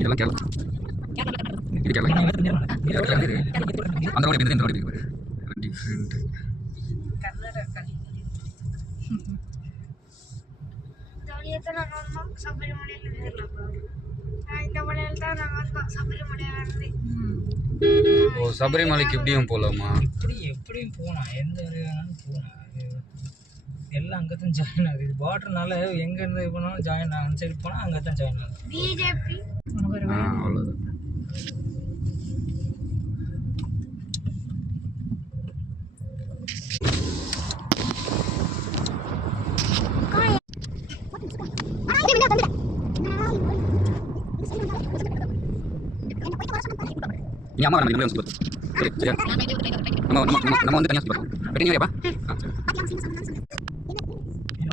இதெல்லாம் கேரளா. இது கேரளா. அந்த ரோடு எப்படி இந்த ரோடு எப்படி டிஃப்ரெண்ட். ஓ, சபரிமலைக்கு எப்படியும் போகலாமா? எப்படியும் போகலாம், எந்த வேணாலும் போகலாம். எல்லாம் அங்கே தான் ஜாயின் ஆகுது. பார்டர்னால எங்கேருந்து இது பண்ணாலும் ஜாயின் ஆகும். சைடு போனால் அங்கே தான் ஜாயின் ஆகும். பிஜேபி அவ்வளோதான். நீ அம்மா நம்ம வந்து சரியா நம்ம வந்து தனியாக சொல்லுவோம். வெட்டிங்கப்பா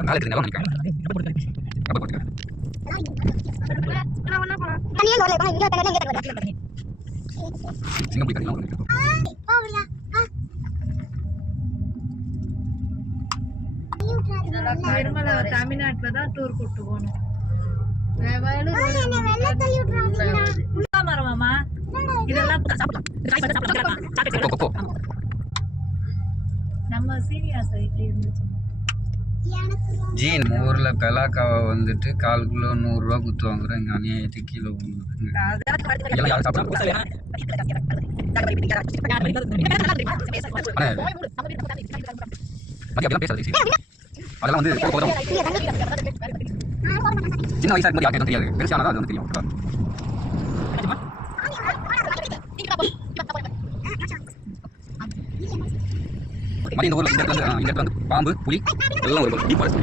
நாளைக்கு நல்லா நினைக்கிறேன். தமிழ்நாட்டுல தான் டூர் கூட்டு போகணும். மரமாமா இதெல்லாம் நம்ம சீனியர் சைட்ல இருந்துச்சு. ஜீன் ஊரில் கலாக்காவை வந்துட்டு 1/4 கிலோ 100 ரூபா குத்து வாங்குறோம். இங்கே அநியாயத்துக்கு கீழே அதெல்லாம் வந்து சின்ன வயசாக இருக்கும்போது யாருக்கும் தெரியாது. பெருசானதான் அது வந்து தெரியும். மணி இந்த ஊரில் இந்த இடத்துல வந்து பாம்பு புலி எல்லாம் ஒரு டீப் ஃபாரஸ்ட்.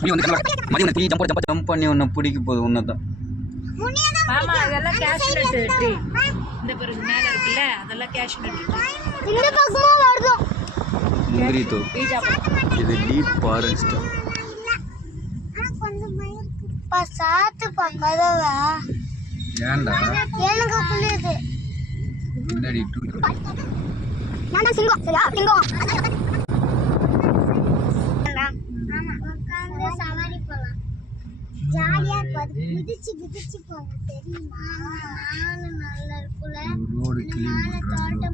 புலி வந்து மதியம் தீ ஜம்ப் பண்ணி ஒன்று பிடிக்க போகுது. ஒன்று தான் ஆமா, அதெல்லாம் கேஷ்நட் ட்ரீ. இந்த பிறகு மேல இருக்குல்ல, அதெல்லாம் கேஷ்நட் ட்ரீ. இந்த பக்கமா வருது முந்திரி தோப்பு. இது டீப் ஃபாரஸ்ட். சாத்து பங்கதவா ஏன்டா எனக்கு புரியுது. முன்னாடி டூ நான் சிங்கம். சரியா சிங்கம். ஆமா, உட்கார்ந்து சவாரி போலாம். ஜாலியா குதிச்சு போங்க. தெரியுமா? நானு நல்லா இருக்குல. ரோடு கிளீன் பண்றாங்க.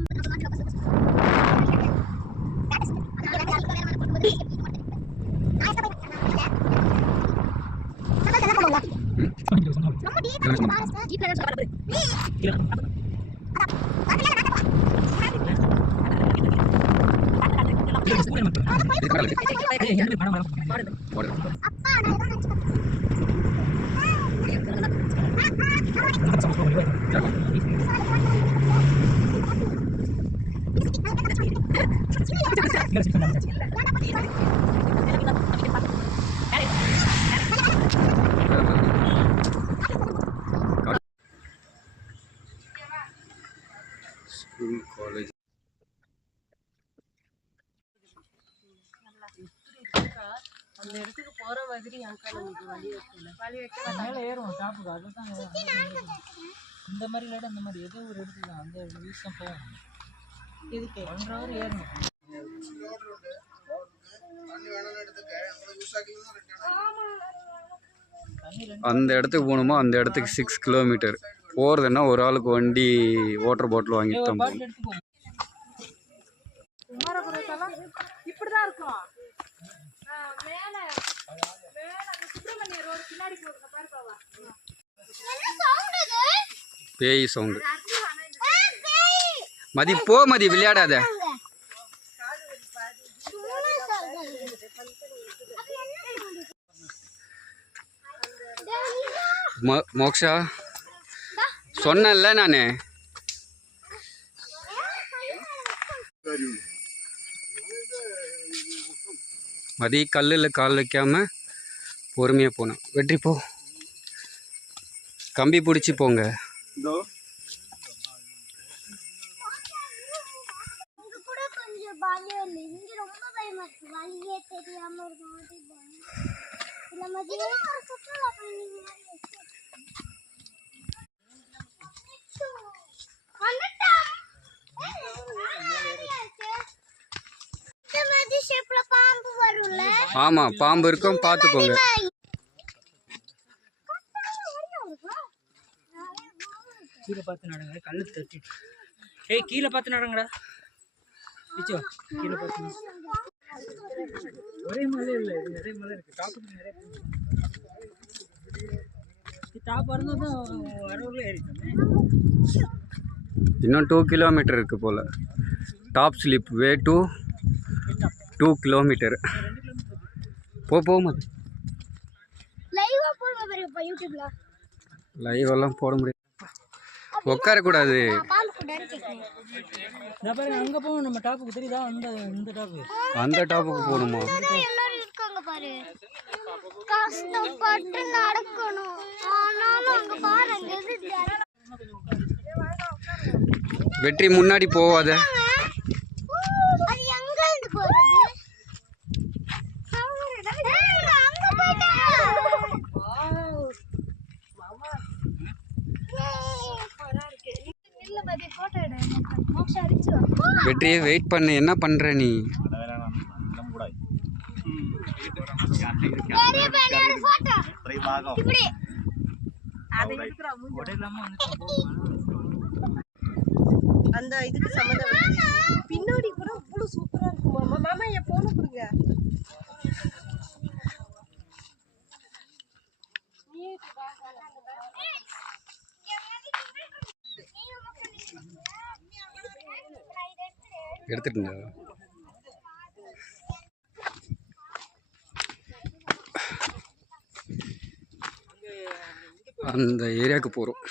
ஸ்கூல் காலேஜ் அந்த இடத்துக்கு போற மாதிரி அங்கால வழி வைக்கல. மேலே ஏறுவோம் டாப்புக்கு. அதுதான் இந்த மாதிரி இல்லாட இந்த மாதிரி ஏதோ ஒரு இடத்துல அந்த வீசம் போகும். இதுக்கு 1 hour ஏறணும். அந்த இடத்துக்கு போகணுமா? அந்த இடத்துக்கு 6 கிலோமீட்டர் போகிறதுன்னா ஒரு ஆளுக்கு வண்டி வாட்டர் பாட்டில் வாங்கிட்டு தான் போகணும். குமாரபுரத்தெல்லாம் இப்படிதான் இருக்கும். மேல சுப்பிரமணிய ரோடு பின்னாடி போகுது பாருப்பா. பேய் சவுண்டு. மதி போ, மதி விளையாடாத. மோக்ஷா சொன்னேன்ல நானு. மதி கல்லில் கால் வைக்காம பொறுமையாக போனேன். வெற்றி போ, கம்பி பிடிச்சி போங்க. தெரியாம ஆமாம், பாம்பு இருக்கும், பார்த்துக்கோங்க. கீழே பார்த்து நடங்க, கல்லு தட்டி. ஏய், கீழே பார்த்து நடங்கடா. பிச்சோ, கீழே பார்த்து. ஒரே மலை இல்லை, நிறைய மலை இருக்கு. டாப்புக்கு நிறைய டாப் இருந்தால் தான் வரவுல ஏறிட்டோமே. இன்னும் 2 கிலோமீட்டர் இருக்குது போல். Top slip way to 2 kilometre. போமா, லைவ் எல்லாம் போட முடியாது, உட்காரக்கூடாது. அங்கே போவோம், நம்ம டாப்புக்கு தெரியுதா? இந்த டாப்பு, அந்த டாப்புக்கு போகணுமா? கஷ்டப்பட்டு நடக்கணும். ஆனாலும் அங்க பாருங்க வெற்றி முன்னாடி போவாத. அது எங்க இருந்து போறது? அங்க போயிட்டா. இல்ல மதி போட்டோ எடு. மோக்ஷா அடிச்சு வா. வெற்றியை வெயிட் பண்ணு. என்ன பண்ற நீ? பெரிய பையனோட போட்டோ இப்படி அதை எடுத்துறா. உடையலாம அந்த இதுக்கு சம்மந்தம் பின்னாடி கூட இவ்வளவு சூப்பரா இருக்கும். மாமா மாமா என் போன கொடுங்க. எடுத்துட்டுங்க. அந்த ஏரியாவுக்கு போகிறோம்.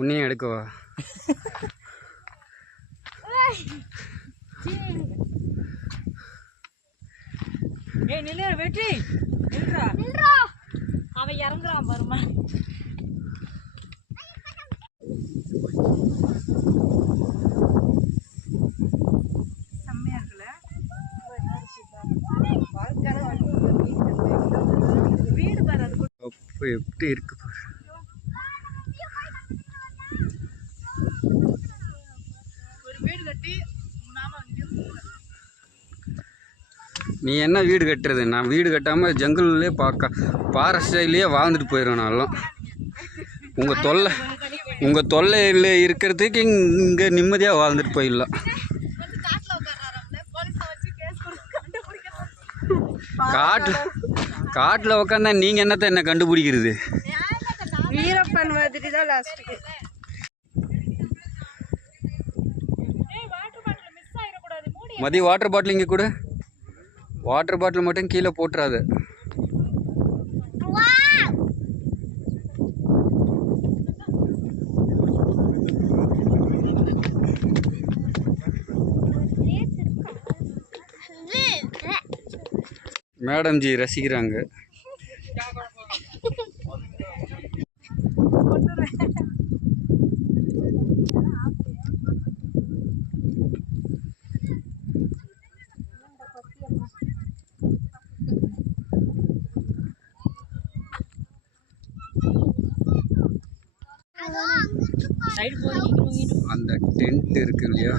உன்னையும் எடுக்கவா? ஏய் நில்லு வெற்றி, நில்றா. அவன் இறங்குறான் பாருமா. செம்மையா இருக்குல்ல வீடு பாரு. அது அப்போ எப்படி இருக்கு பாரு. ஒரு வீடு கட்டி நீ என்ன வீடு கட்டுறது? நான் வீடு கட்டாமல் ஜங்கிள்லேயே ஃபாரஸ்ட்லேயே வாழ்ந்துட்டு போயிடுவேன். நான்லாம் உங்கள் தொல்லையில் இருக்கிறதுக்கு இங்கே நிம்மதியாக வாழ்ந்துட்டு போயிடலாம். காட்டில் உட்காந்தா நீங்கள் என்னத்தை என்ன கண்டுபிடிக்கிறது? வீரப்பன் மாதிரி தான் லாஸ்ட்டுக்கு. மதி வாட்டர் பாட்டில் இங்கே கூட. வாட்டர் பாட்டில் மட்டும் கீழே போட்டுறாது. Madam G ரசிக்கிறாங்க. அந்த டென்ட் இருக்கு இல்லையா,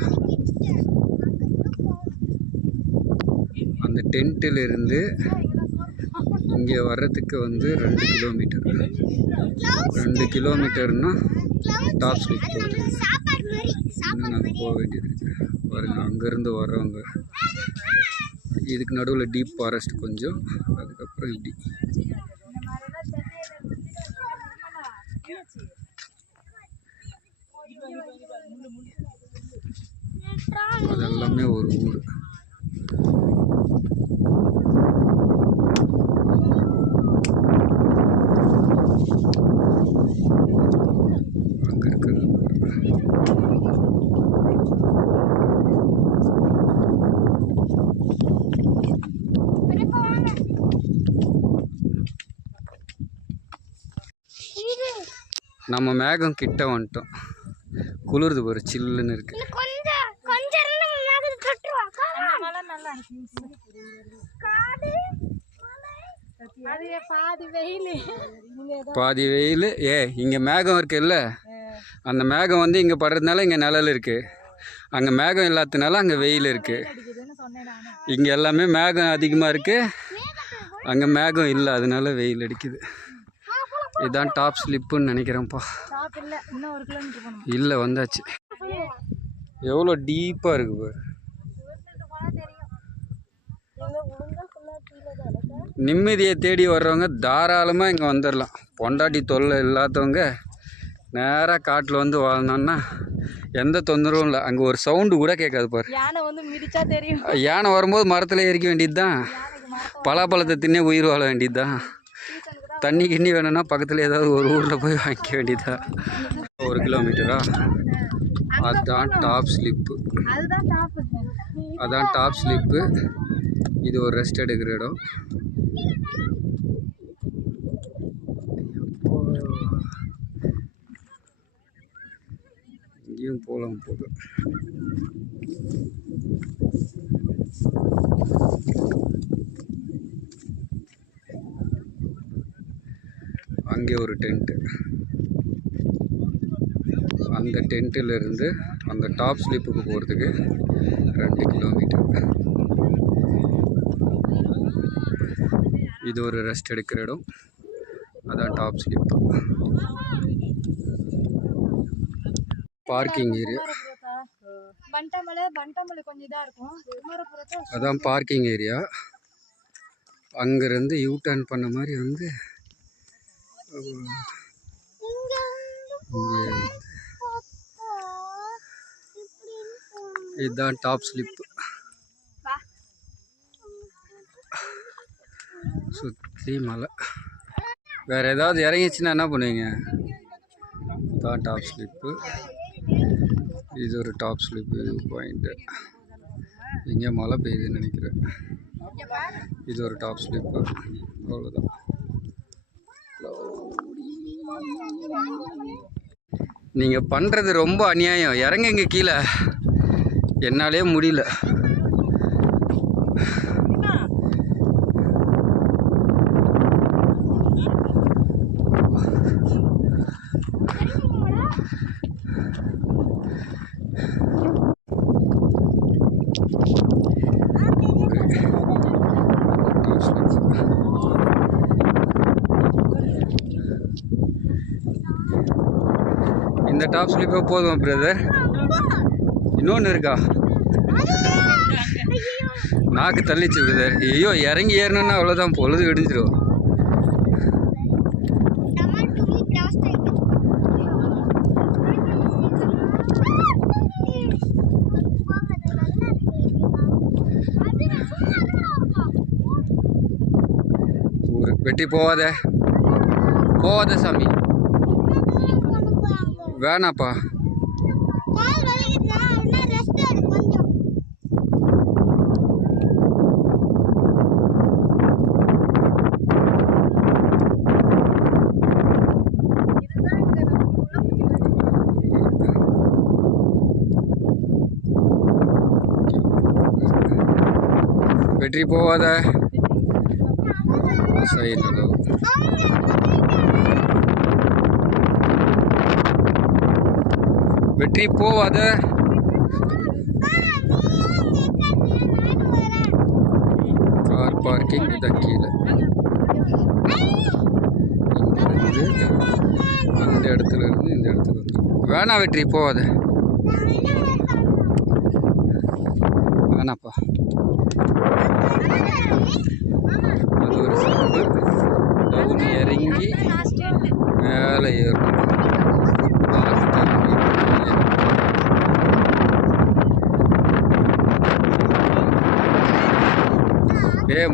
அந்த டென்ட்டில் இருந்து இங்கே வர்றதுக்கு வந்து 2 கிலோமீட்டர். 2 கிலோமீட்டர்னா டாப் ஸ்லிப் போகுது. இன்னும் நாங்கள் போக வேண்டியது இருக்குது பாருங்க. அங்கேருந்து வர்றவங்க இதுக்கு நடுவில் டீப் ஃபாரஸ்ட் கொஞ்சம், அதுக்கப்புறம் இப்படி அதெல்லாமே ஒரு ஊர். அங்கே இருக்கிறது நம்ம மேகம் கிட்ட வந்துட்டோம். குளிருது பாரு, சில்லுன்னு இருக்கு. கொஞ்சம் கொஞ்சம் இருந்து மேகத்தை தொட்டுருவா. மழை நல்லா இருக்கு. காடு அது பாதி வெயில். பாதி வெயில். இங்கே மேகம் இருக்குல்ல, அந்த மேகம் வந்து இங்கே படுறதுனால இங்கே நிழல் இருக்குது. அங்கே மேகம் இல்லாததுனால அங்கே வெயில் இருக்குது. இங்கே எல்லாமே மேகம் அதிகமாக இருக்குது, அங்கே மேகம் இல்லை, அதனால வெயில் அடிக்குது. இதுதான் டாப் ஸ்லிப்புன்னு நினைக்கிறேன்ப்பா. இன்னும் 1 கிலோமீட்டர் போகணும். இல்லை, வந்தாச்சு. எவ்வளோ டீப்பாக இருக்கு பாரு. நிம்மதியை தேடி வர்றவங்க தாராளமாக இங்கே வந்துடலாம். பொண்டாட்டி தொல்லை இல்லாதவங்க நேராக காட்டில் வந்து வாழ்ந்தோன்னா எந்த தொந்தரவும் இல்லை. அங்கே ஒரு சவுண்டு கூட கேட்காது பாரு. யானை வந்து மிதிச்சா தெரியும். யானை வரும்போது மரத்தில் ஏறிக்க வேண்டியது தான். பலாப்பழத்தை தின்னே உயிர் வாழ வேண்டியது தான். தண்ணி கிண்ணி வேணும்னா பக்கத்தில் ஏதாவது ஒரு ஊரில் போய் வாங்கிக்க வேண்டியதா. 1 கிலோமீட்டரா? அதுதான் டாப் ஸ்லிப்பு. அதுதான் டாப். அதான் டாப் ஸ்லிப்பு. இது ஒரு ரெஸ்ட் எடுக்கிற இடம். இங்கேயும் போகலாம் போக. அங்கே ஒரு டென்ட்டு. அந்த டென்ட்டிலிருந்து அந்த டாப் ஸ்லிப்புக்கு போகிறதுக்கு 2 கிலோமீட்டர். இது ஒரு ரெஸ்ட் எடுக்கிற இடம். அதான் டாப் ஸ்லிப். Parking area. பண்டமலை கொஞ்சம் இதாக இருக்கும். அதான் பார்க்கிங் ஏரியா. அங்கேருந்து யூ டர்ன் பண்ண மாதிரி வந்து இதுதான் டாப் ஸ்லிப். சுற்றி மலை. வேறு ஏதாவது இறங்கிச்சுன்னா என்ன பண்ணுவீங்க? இதுதான் டாப் ஸ்லிப்பு. இது ஒரு டாப் ஸ்லிப்பு பாயிண்ட்டு. இங்கே மழை பெய்யுதுன்னு நினைக்கிறேன். இது ஒரு டாப் ஸ்லிப்பு. அவ்வளோதான். நீங்கள் பண்ணுறது ரொம்ப அநியாயம். இறங்குங்க கீழே. என்னாலே முடியல. இந்த டாப் ஸ்லிப்பே போதுமா பிரதர்? இன்னொன்று இருக்கா? நாக்கு தள்ளிச்சு பிரதர். ஐயோ, இறங்கி ஏறணுன்னா அவ்வளோதான், பொழுது விடிஞ்சிடும். வெட்டி போவாத போவாத சாமி, வேணாப்பா. வெற்றி போவாத சைடில். வெற்றி போவாத. கார் பார்க்கிங் இதான் கீழே. இங்கிருந்து அந்த இடத்துல இருந்து இந்த இடத்துக்கு வந்து வேணா. வெற்றி போவாத, வேணாப்பா. அது ஒரு சிப்பு. டவுன் இறங்கி மேலே ஏறணும்.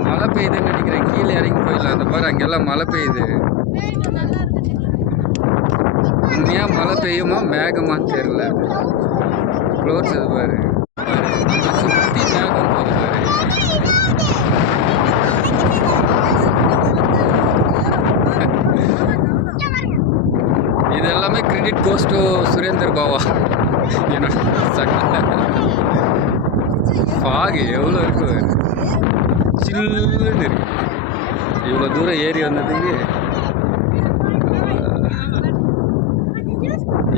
மழை பெய்யுதுன்னு நினைக்கிறேன். கீழே இறங்கி போயிடலாம். அந்த பாரு, அங்கெல்லாம் மழை பெய்யுது. உண்மையா மழை பெய்யுமா மேகமான்னு தெரியல. க்ளோஸ் அது பாரு, சுற்றி மேகம் போகுது பாரு. இது எல்லாமே பாவா என்னோட சக்கரை ஃபாகு எவ்வளோ இருக்கு, சில்லுன்னு இருக்கு. இவ்வளோ தூரம் ஏறி வந்ததுக்கு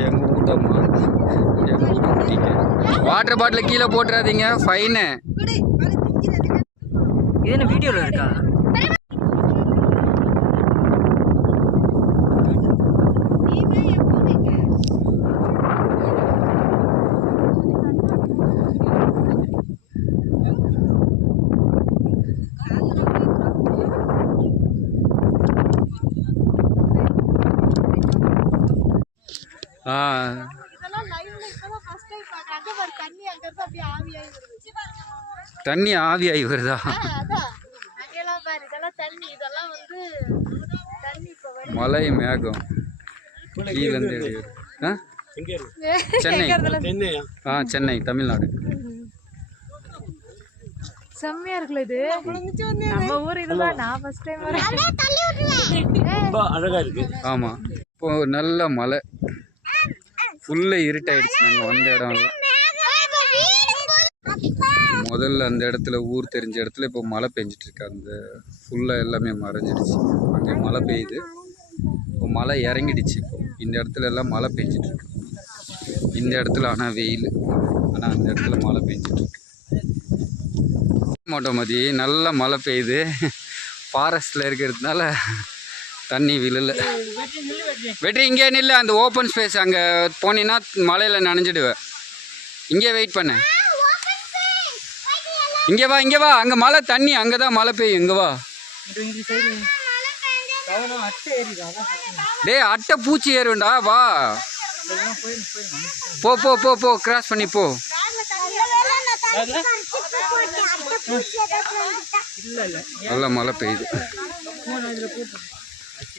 எங்கள் ஊட்டம்மா, எங்கள் ஊட்ட குட்டிங்க. வாட்டர் பாட்டில் கீழே போட்டுறாதீங்க, ஃபைனு. இது என்ன வீடியோவில் இருக்கா? ஆ இதெல்லாம் லைவ்ல இப்பதான் ஃபர்ஸ்ட் டைம் பார்க்கறேன். அங்க பாரு தண்ணி அங்க இருந்து அப்படியே ஆவியாகி வருது. தண்ணி ஆவியாகி வருதா? அதான் அங்கெல்லாம் பாரு இதெல்லாம் தண்ணி, இதெல்லாம் வந்து தண்ணி இப்ப வருது. மலை மேகம் கீழேருந்து ஆ சென்னை. சென்னை தமிழ்நாடு. செம்மையா இருக்குல்ல இது. நம்ம ஊர் இதெல்லாம் நான் ஃபர்ஸ்ட் டைம் வரேன். ரொம்ப அழகா இருக்கு. ஆமாம், இப்போ நல்ல மழை, ஃபுல்லாக இருட்டாயிடுச்சு. நாங்கள் வந்த இடம் முதல்ல அந்த இடத்துல ஊர் தெரிஞ்ச இடத்துல இப்போ மழை பெஞ்சிட்ருக்கு. அந்த ஃபுல்லாக எல்லாமே மறைஞ்சிடுச்சு. அங்கே மழை பெய்யுது, இப்போ மழை இறங்கிடுச்சு. இப்போ இந்த இடத்துல எல்லாம் மழை பெஞ்சிட்ருக்கு. இந்த இடத்துல ஆனால் வெயில், ஆனால் அந்த இடத்துல மழை பெஞ்சிட்ருக்கு. மாட்டோம் மதி நல்லா மழை பெய்யுது. ஃபாரஸ்ட்டில் இருக்கிறதுனால தண்ணி விழலை. வெற்றி இங்கே நில்லு, அந்த ஓப்பன் ஸ்பேஸ் அங்கே போனீங்கன்னா மழையில் நனைஞ்சிடுவேன். இங்கே வெயிட் பண்ண. இங்கே வா, இங்கே வா, அங்கே மழை தண்ணி, அங்கே தான் மழை பெய்யும். இங்கே வா. டேய் அட்டை பூச்சி ஏறுண்டா, வா. போ போ போ போ, கிராஸ் பண்ணி போ. நல்லா மழை பெய்யுது.